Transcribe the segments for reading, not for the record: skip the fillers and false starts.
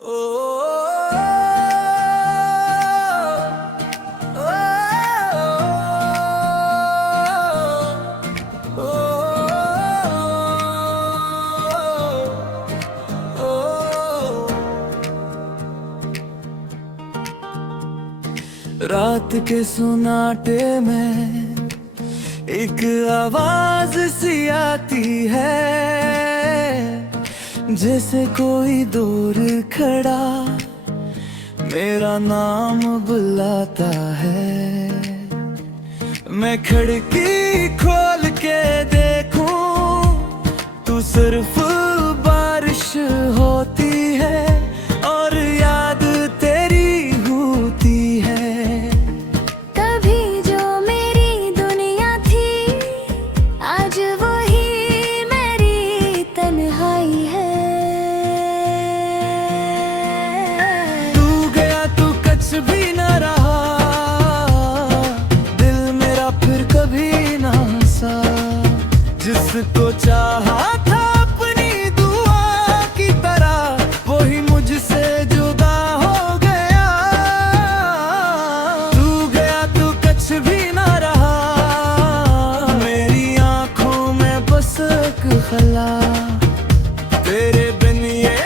रात के सुनाटे में एक आवाज सी आती है, जैसे कोई दूर खड़ा मेरा नाम बुलाता है। मैं खिड़की खोल के देखूं तो सिर्फ बारिश होती है और याद तेरी होती है। तभी जो मेरी दुनिया थी आज वही मेरी तन्हाई है। तू गया तो कुछ भी न रहा, दिल मेरा फिर कभी ना हंसा। जिसको चाहा था अपनी दुआ की तरह, वही मुझसे जुदा हो गया। तू गया तो कुछ भी ना रहा, मेरी आंखों में बस एक खला। तेरे बिन ये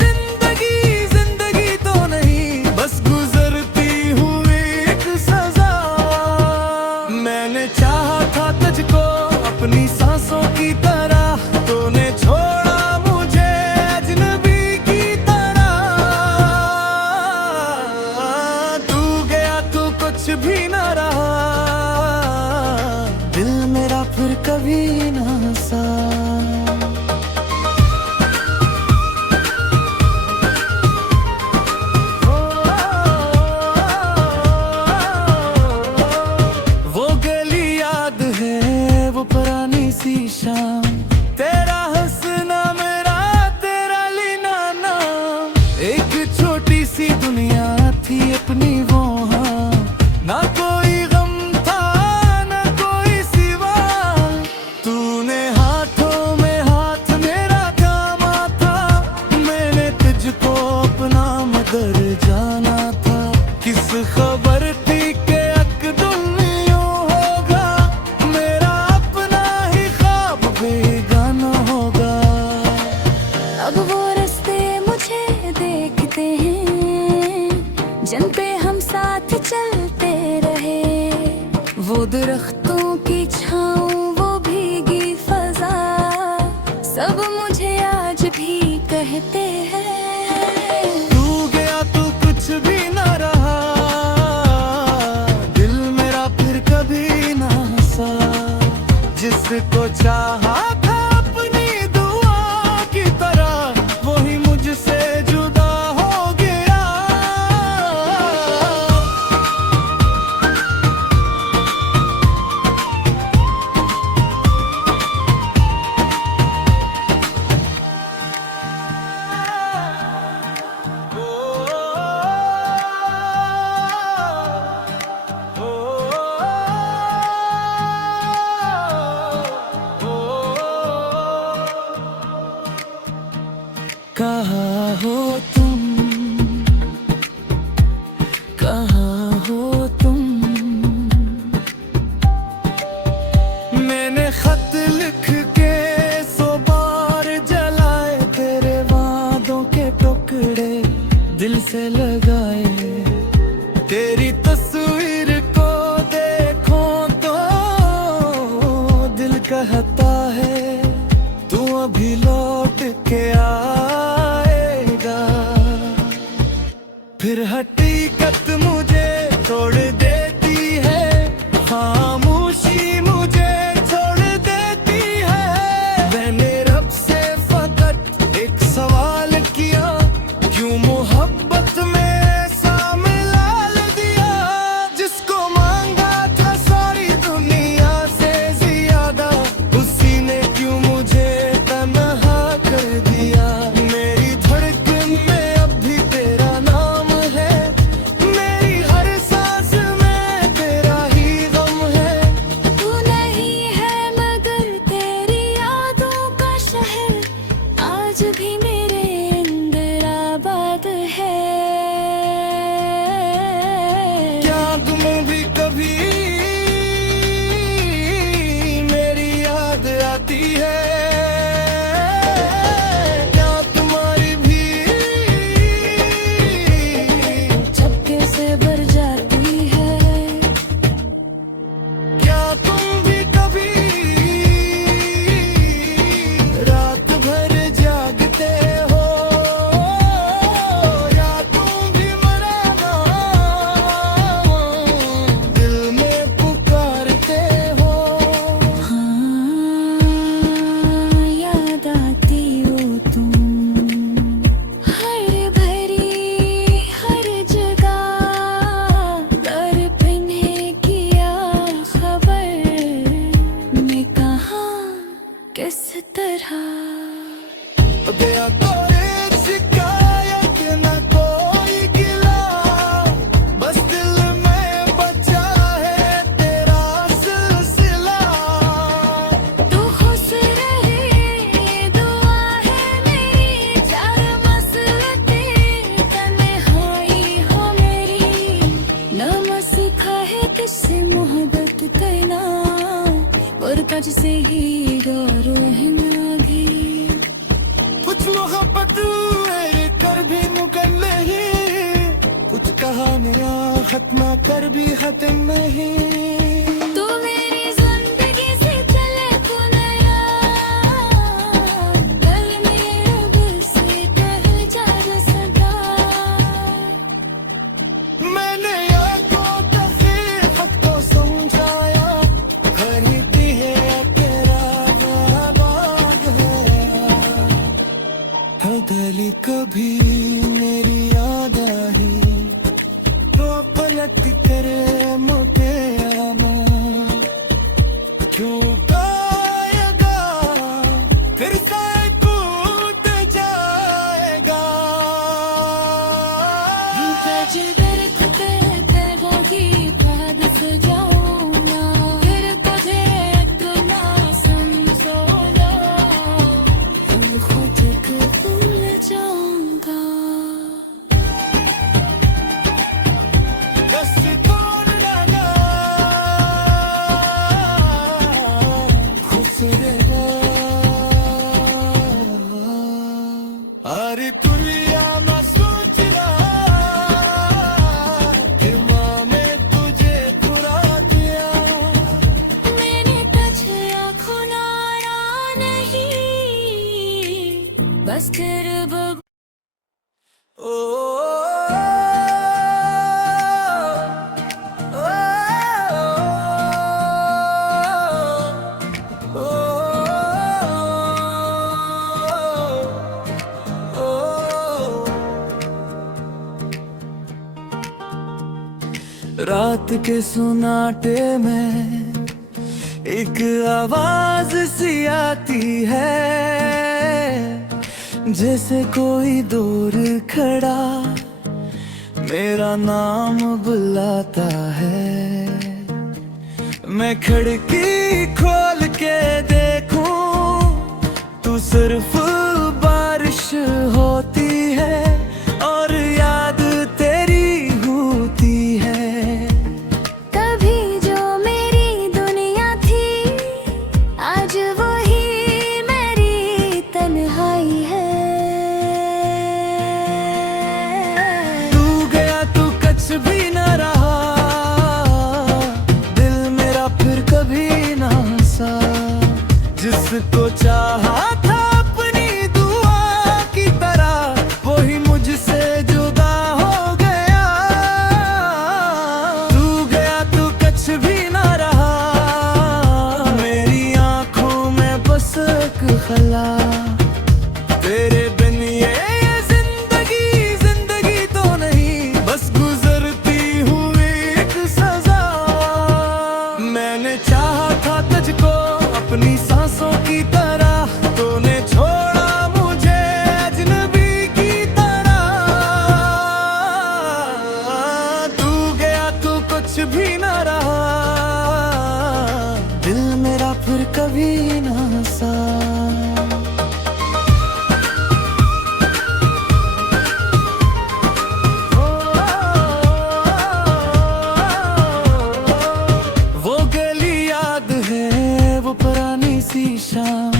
जिंदगी तो नहीं, बस गुजरती हुई एक सजा। मैंने चाहा था तुझको अपनी सांसों की तरह, तूने छोड़ा मुझे अजनबी की तरह। तू गया तो कुछ भी ना रहा, दिल मेरा फिर कभी ना हंसा। वो गली याद है, वो पुरानी सी शाम, तेरा हंसना मेरा तेरा लीना नाम। एक छोटी सी दुनिया थी अपनी वहाँ, ना कोई गम था ना कोई सिवा। तूने हाथों में हाथ मेरा थामा था, मैंने तुझको अपना मदर जाना था। किस खबर थी कि अकदम यूं होगा, मेरा अपना ही ख्वाब बेगाना होगा। अब वो रास्ते मुझे देखते हैं जिन पे हम साथ चलते रहे। वो दरख्तों की छाँव वो भीगी फजा, सब मुझे आज भी कहते हैं। तू गया तो कुछ भी ना रहा, दिल मेरा फिर कभी ना हंसा। जिसको चाहा था अपनी दुआ की तरह, वही मुझसे जुदा हो गया। कहाँ हो तुम, कहाँ हो तुम। मैंने खत लिख के 100 बार जलाए, तेरे वादों के टुकड़े दिल से लगाए। तेरी तस्वीर को देखो तो दिल कहता है तू अभी लौट के आएगा। फिर हकीकत मुझे तोड़ देती है, खामोशी मुझे छोड़ देती है। मैंने रब से फकत एक सवाल किया, क्यों मोहब्बत में ऐसा मिलाल दिया। जिसको मांगा था सारी दुनिया से ज्यादा, उसी ने क्यों मुझे तन्हा कर दिया। मेरी धड़कन में अब भी तेरा नाम है, मेरी हर सांस में खत्म कर भी खत्म नहीं। तू मेरी जिंदगी से चले तू नया, कल मेरे दिल से कह जा सदा। मैंने आंखों तकलीफ को समझाया, खरीदी है तेरा बर्बाद है गली कभी मेरी याद आई, तो पलट कर मुझे आना क्यों गाएगा, फिर से टूट जाएगा। तुझे दर्द कहते होगी बाद से जाऊंगा, फिर तुझे इतना समझोगा, खुद को भूल जाऊंगा। बस तोड़ना ना खुश रहेगा। अरे कुरिया मैं सोच रहा कि माँ मैं तुझे बुरा दिया। मैंने तुझे खुनारा नहीं, बस तेरे बग ओ रात के सुनाटे में एक आवाज सी आती है, जैसे कोई दूर खड़ा मेरा नाम बुलाता है। मैं खिड़की खोल के देखूं तू सिर्फ बारिश होती है और याद तेरी होती है। कभी जो मेरी दुनिया थी, आज वही मेरी तन्हाई है। तू गया तू कुछ भी न रहा, दिल मेरा फिर कभी ना हंसा। जिसको चाहा था अपनी दुआ की तरह, वही मुझसे जुदा हो गया। तू गया तू कुछ भी न रहा, मेरी आंखों में बस एक खला। तेरे बिन ये जिंदगी तो नहीं, बस गुजरती हुई एक सजा। मैंने चाहा था तुझको अपनी सांसों की तरह, तूने छोड़ा मुझे अजनबी की तरह। तू गया तू कुछ भी न रहा, दिल मेरा फिर कभी ना हंसा। वो गली याद है वो पुरानी सी शाम,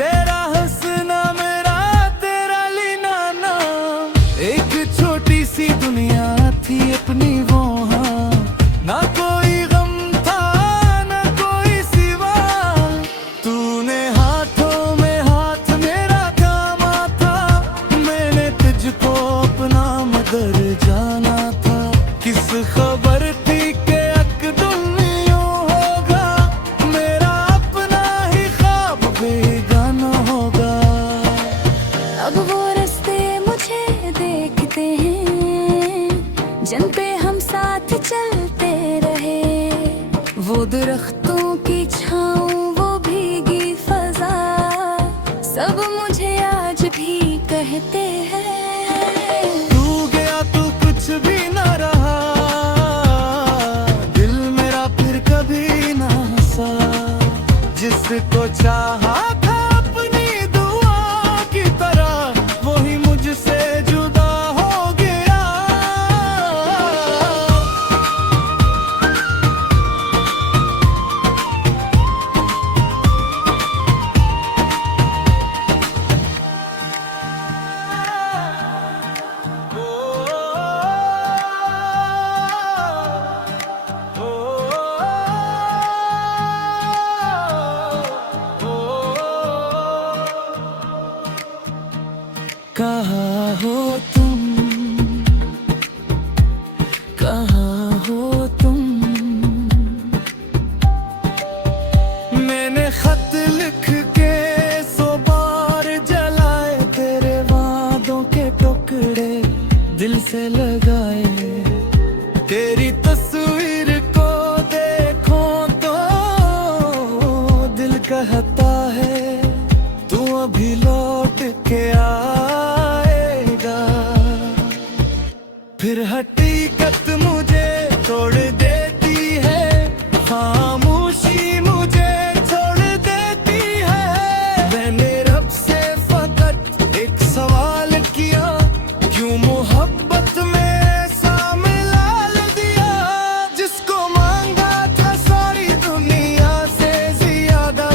तेरा हंसना मेरा तेरा लीना नाम। एक छोटी सी दुनिया थी अपनी वहाँ, ना कोई गम था ना कोई सिवा। तूने हाथों में हाथ मेरा थामा था, मैंने तुझको अपना मदर जाना था। किस खबर थी कि अकदम यूं होगा, मेरा अपना ही ख्वाब बेगाना होगा। अब वो रास्ते मुझे देखते हैं, जिन पे हम साथ चलते रहे। वो दरख्तों की छाँव वो भीगी फजा, सब मुझे आज भी कहते हैं। तू गया तू कुछ भी न रहा, दिल मेरा फिर कभी ना हंसा। जिसको चाहा था अपनी दुआ की तरह, वही मुझसे जुदा हो गया। हो तुम, कहाँ हो तुम। मैंने खत लिख के 100 बार जलाए, तेरे वादों के टुकड़े दिल से लगाए। तेरी तस्वीर को देखो तो दिल कहता है तू अभी लौट के आएगा। फिर हकीकत मुझे तोड़ देती है, खामोशी मुझे छोड़ देती है। मैंने रब से फकत एक सवाल किया, क्यों मोहब्बत में ऐसा मिलाल दिया। जिसको मांगा था सारी दुनिया से ज्यादा,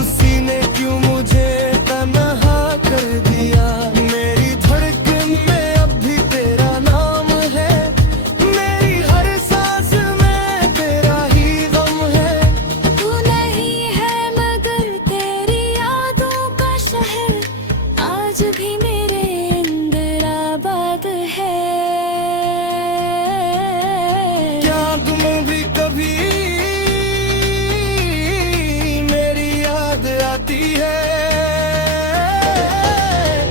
उसी ने क्यों मुझे तन्हा कर दिया। मेरी धड़कन में अब भी तेरा नाम है, मेरी हर सांस में तेरा ही गम है। तू नहीं है मगर तेरी यादों का शहर आज भी मेरे अंदर आबाद है। क्या तुम भी कभी मेरी याद आती है?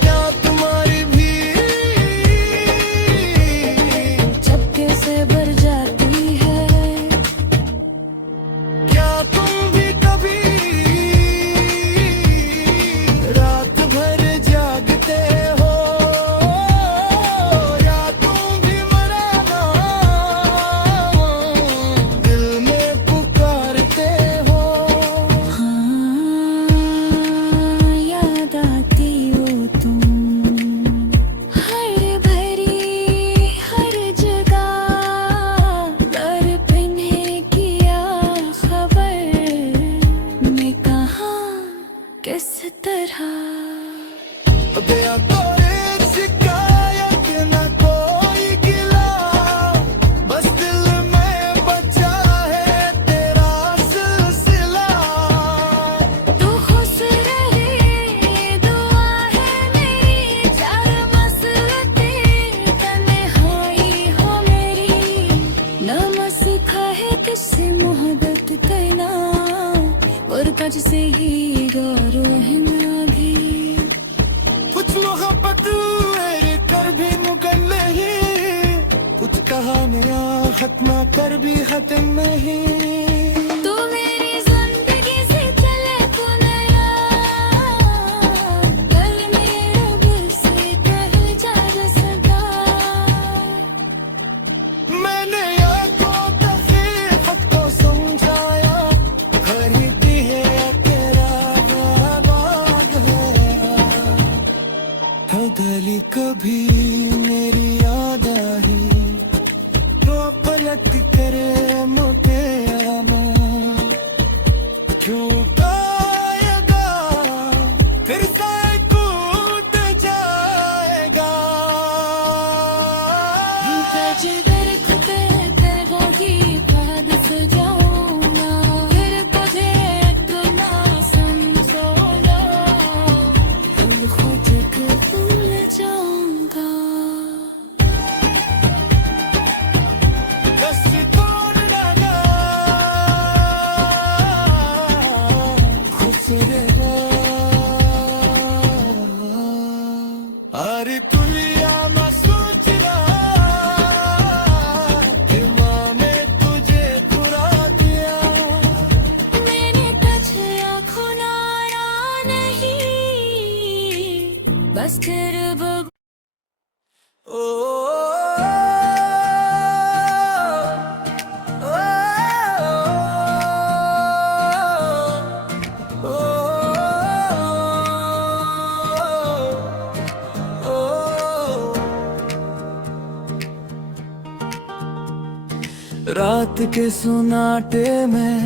क्या तुम्हारी भी चपके से भर जाती है। क्या तुम भी कभी रात भर जागते हो? या तुम भी मराना दिल में पुकारते हो? हाँ, याद आती हो तुम हर भरी हर जगह। दर्पण है किया खबर मैं कहाँ किस तरह। गया तोरे शिकायत न कोई गिला, बस दिल में बचा है तेरा सिलसिला। तू खुश रहे दुआ है मेरी, चार मसलते तन्हाई हो मेरी। नमस सिखा है किससे मोहब्बत करना, और कज से ही गौर रहना भी। कुछ मोहब्बत कर भी मुकल नहीं, कुछ कहानियां खत्म कर भी खत्म नहीं। तू मेरी जिंदगी से चले तू नया, कल मेरे दिल से कह जा सदा। मैंने आंखों तफरीक को समझाया, खरीदी है तेरा बाग है। गली कभी मेरी याद आई तो पलट कर मुके आना। क्यों गाएगा फिर से कूद जाएगा। जिगर को कहकर वही याद सजाऊंगा, फिर तुझे इतना समझोना खुद को भूल जाऊंगा। बस तोड़ना ना खुश रहेगा। अरे कुलिया मैं सोच रहा कि माँ ने तुझे बुरा दिया। मैंने तुझे खुनाना नहीं, बस फिर ओ रात के सुनाटे में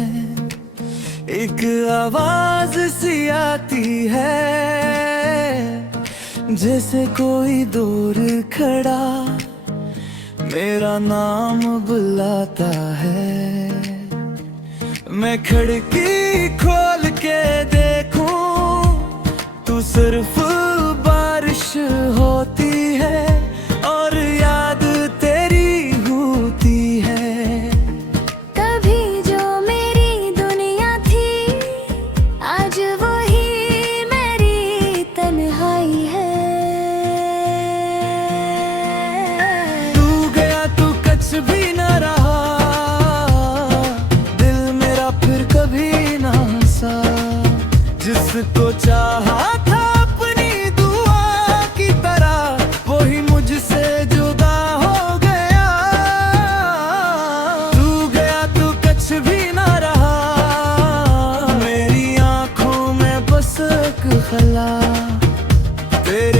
एक आवाज सी आती है, जैसे कोई दूर खड़ा मेरा नाम बुलाता है। मैं खिड़की खोल के देखूं, तू सिर्फ बारिश होती है और याद तेरी होती है। कभी जो मेरी दुनिया थी आज वही मेरी तन्हाई है। तू गया तू कुछ भी न रहा, दिल मेरा फिर कभी ना हंसा। जिसको चाहा था अपनी दुआ की तरह, वही मुझसे जुदा हो गया। तू गया तू कुछ भी ना रहा, मेरी आंखों में बस एक खला तेरे